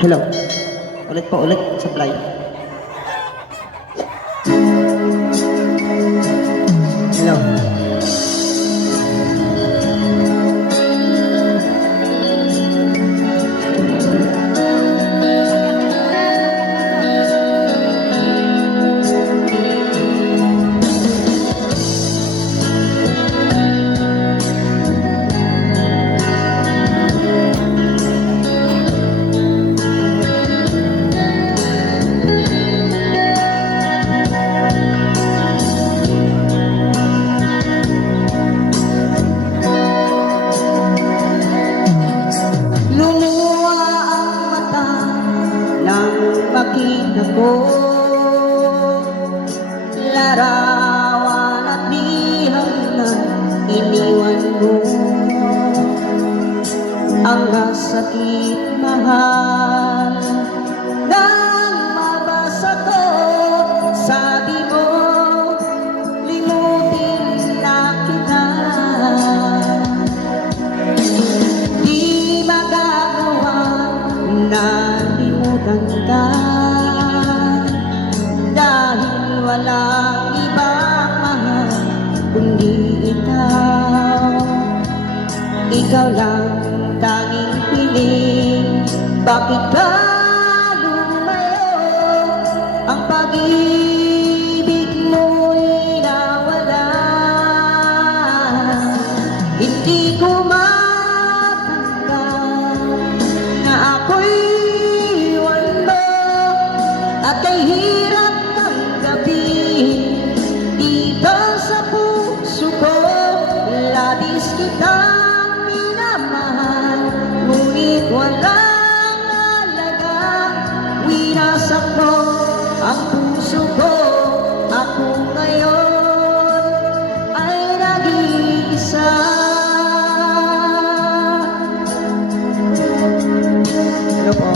Hello. Ulit po, ulit. Supply. Hello. Lumuha ang mata nang makita ko larawan at liham na iniwan mo. Ang sakit mahal nang mabasa ko, sabi mo limutin na kita. Di magagawa na limutan ka, dahil walang ibang mahal kundi ikaw. Ikaw lang tanging piling, bakit ka lumayo? Ang pag-ibig mo'y nawala. Hindi ko matanggap na ako'y iwan mo, at ay hirap tanggapin dito sa puso ko. Labis kitang minamahal, ngunit walang halaga. Winasak mo ang puso ko, ako ngayon ay nag-iisa. Ano po?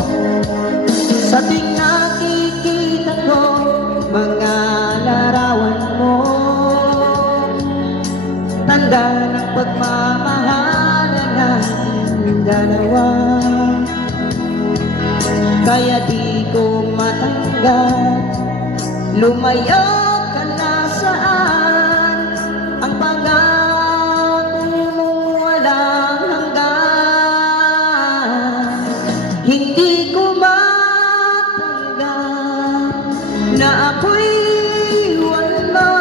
Sa tuwing nakikita ko mga larawan mo, tanda ng pagmamahalan nating dalawa. Kaya di ko matanggap, lumayo ka na saan. Ang pangako mong walang hanggan. Hindi ko matanggap na ako'y iwan mo,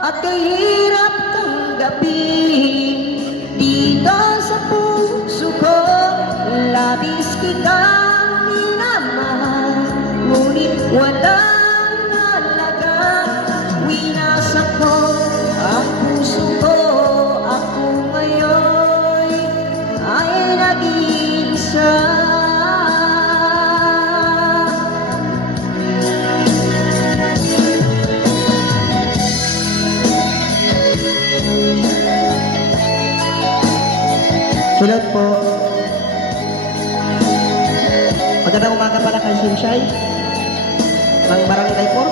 at kahirap tanggapin dito sa puso ko. Labis kitang minamahal, ngunit walang halaga. Winasak mo ang puso ko, ako ngayon ay nag-iisa. Sulat po. Magandang umaga pala kay Sunshine ng Barangay 4.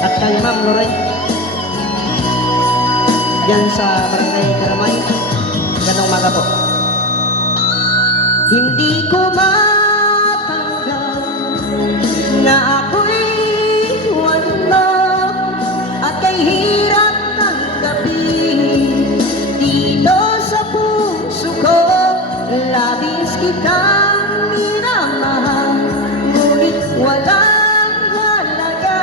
At kay Ma'am Lorraine dyan sa Barangay Karamay. Magandang umaga po. Hindi ko matanggap na ako'y iwan mo, at kay hirap tanggapin dito sa puso ko. Labis kitang minamahal, ngunit walang halaga.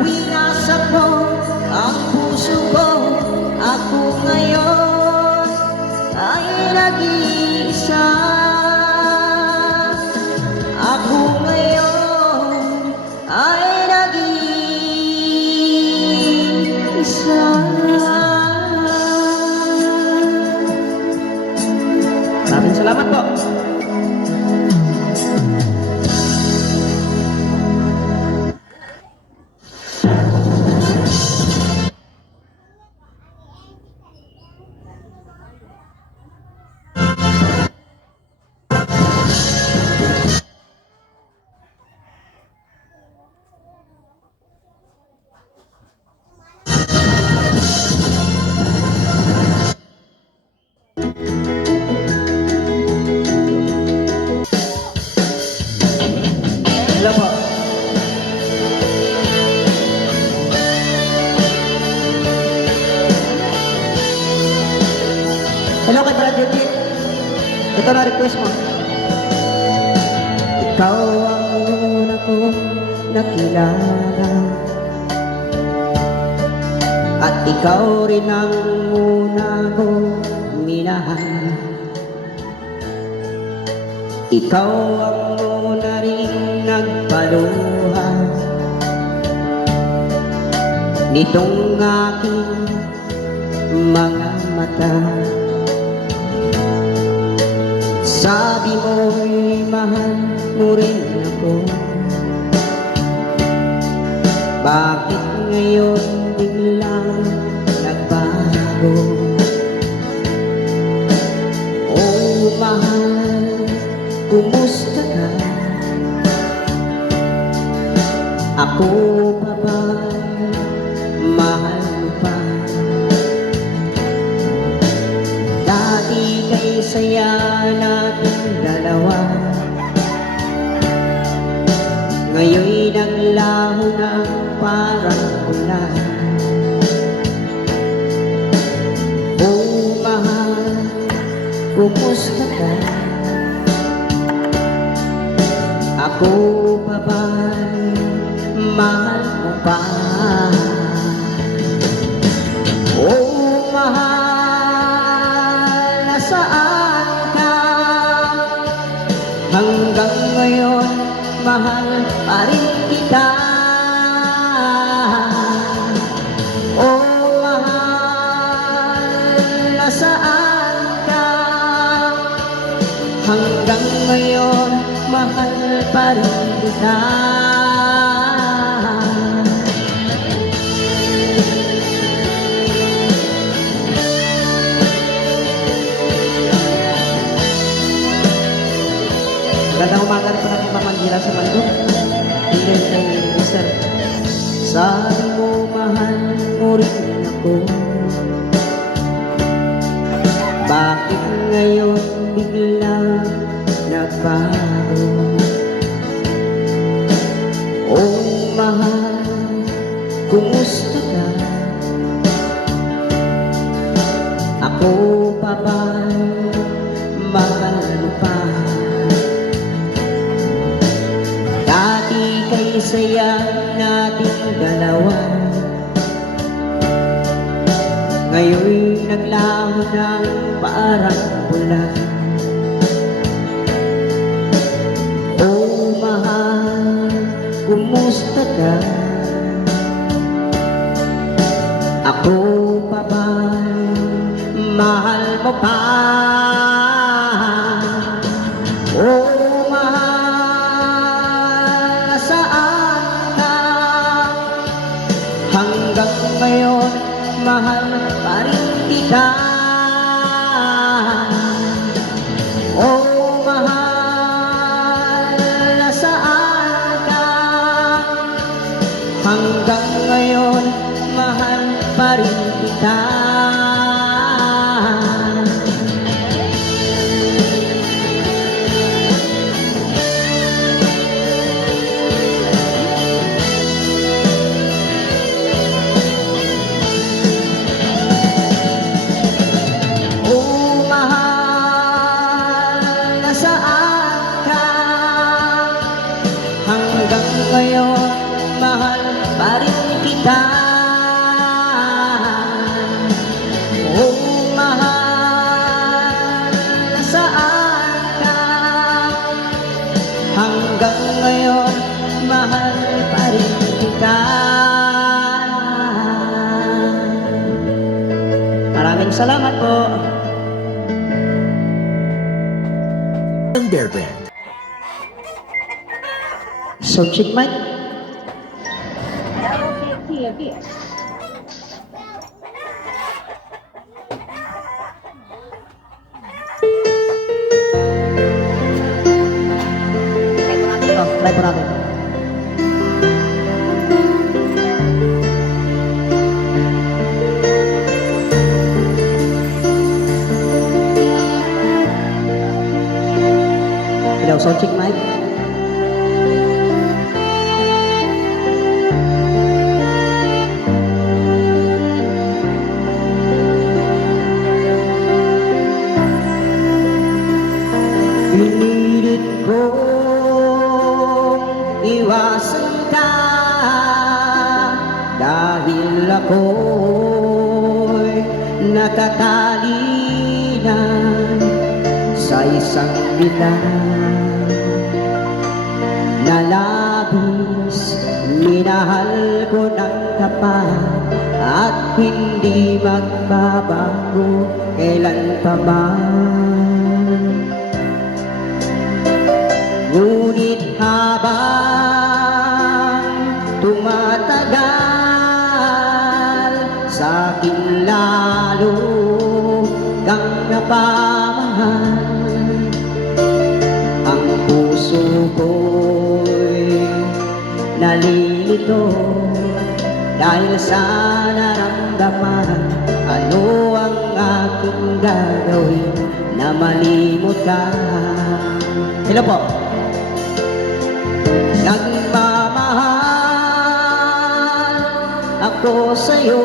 Winasak mo ang puso ko, ako ngayon ay nag-iisa. Ako ngayon Hello kay Brad Eugene. Ito na request mo. Ikaw ang una ko nakilala, at ikaw rin ang una ko minahal. Ikaw ang una rin nagpaluha nitong aking mga mata. Sabi mo'y mahal mo rin ako. Bakit ngayon biglang nagbago? Oh mahal, kumusta ka? Ako pa ba mahal mo pa? Dati kay saya nating dalawa, ngayon'y naglaho na parang ulan. Oh mahal, kumusta ka? Ako pa ba'y mahal mo pa? Oh mahal, nasaan ka? Hanggang ngayon, mahal pa rin kita. Oh mahal, nasaan ka? Hanggang ngayon, mahal pa rin kita. Gandang umaga rin po natin pamanggilan sa Mando. Hindi kay Sir. Sabi mo mahal mo rin ako. Bakit ngayon biglang nagbago? Oh mahal, kumusta ka? Ako pa ba'y mahal mo pa? Dati kay saya nating dalawa, ngayon'y naglaho ng parang bulan. Oh mahal, kumusta ka? Ako pa ba'y mahal mo pa? Oh mahal, saan ka? Hanggang ngayon, mahal pa rin kita. Oh mahal, saan ka? Hanggang ngayon, mahal pa rin kita. Oh mahal, nasaan ka? Hanggang ngayon, mahal pa rin kita. Oh mahal, nasaan ka? Hanggang ngayon, mahal pa rin kita. Maraming salamat po. Bear Brand. So, check mic. Try po natin. Hello, sound check mic. Dahil ako'y nakatali na sa isang bitag na labis minahal ko ng tapat at hindi magbabago kailan pa man. Ngunit habang tumatagal, sa akin lalo kang napamahal. Ang puso ko'y nalilito dahil sa naramdaman. Ano ang aking gagawin na malimot ka? Hello po. Nagmamahal ako sa'yo,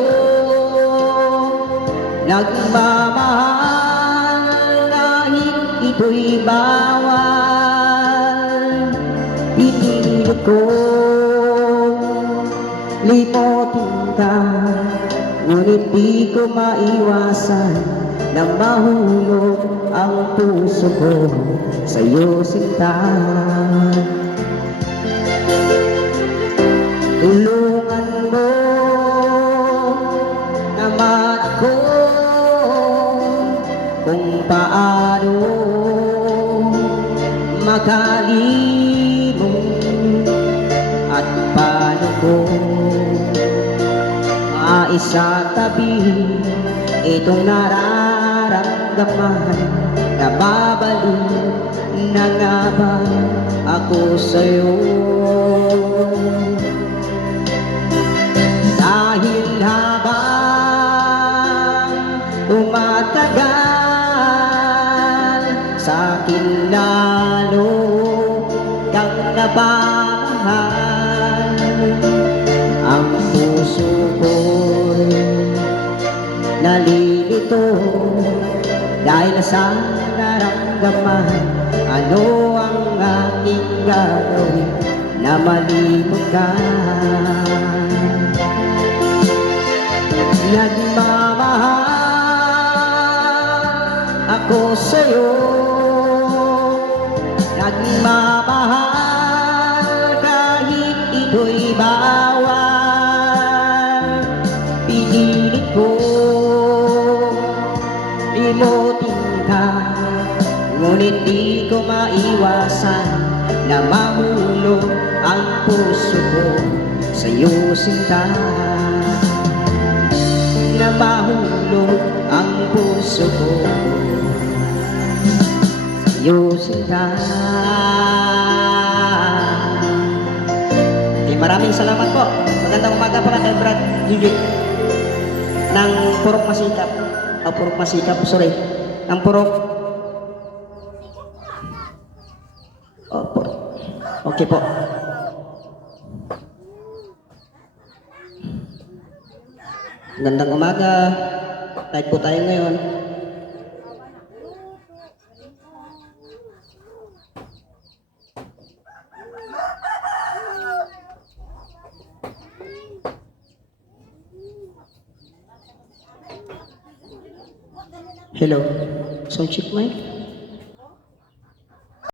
nagmamahal kahit ito'y bawal. Pinilit ko limutin ka, ngunit di ko maiwasan na mahulog ang puso ko sa'yo, sinta. Tulungan mo naman ako kung paano makalimot at paano ko maisatabi itong nararamdaman. Nababalik na nga ba ako sa'yo? Dahil habang tumatagal, sa akin lalo kang napamahal. Ang puso ko'y nalilito dahil sa naramdaman. Ano ang aking gagawin na malimot ka? Nagmamahal ako sa'yo, nagmamahal kahit ito'y bawal. Pinilit ko limutin ka, ngunit di ko maiwasan na mahulog ang puso ko sa'yo, sinta. Na mahulog ang puso ko sa'yo, sinta. Okay, maraming salamat po. Magandang umaga pala kay Brad Jujit ng Purok Masikap. Purok Masikap, sorry. Ng Purok. Purok. Okay po. Magandang umaga. Live po tayo ngayon. Hello. Sound check mic.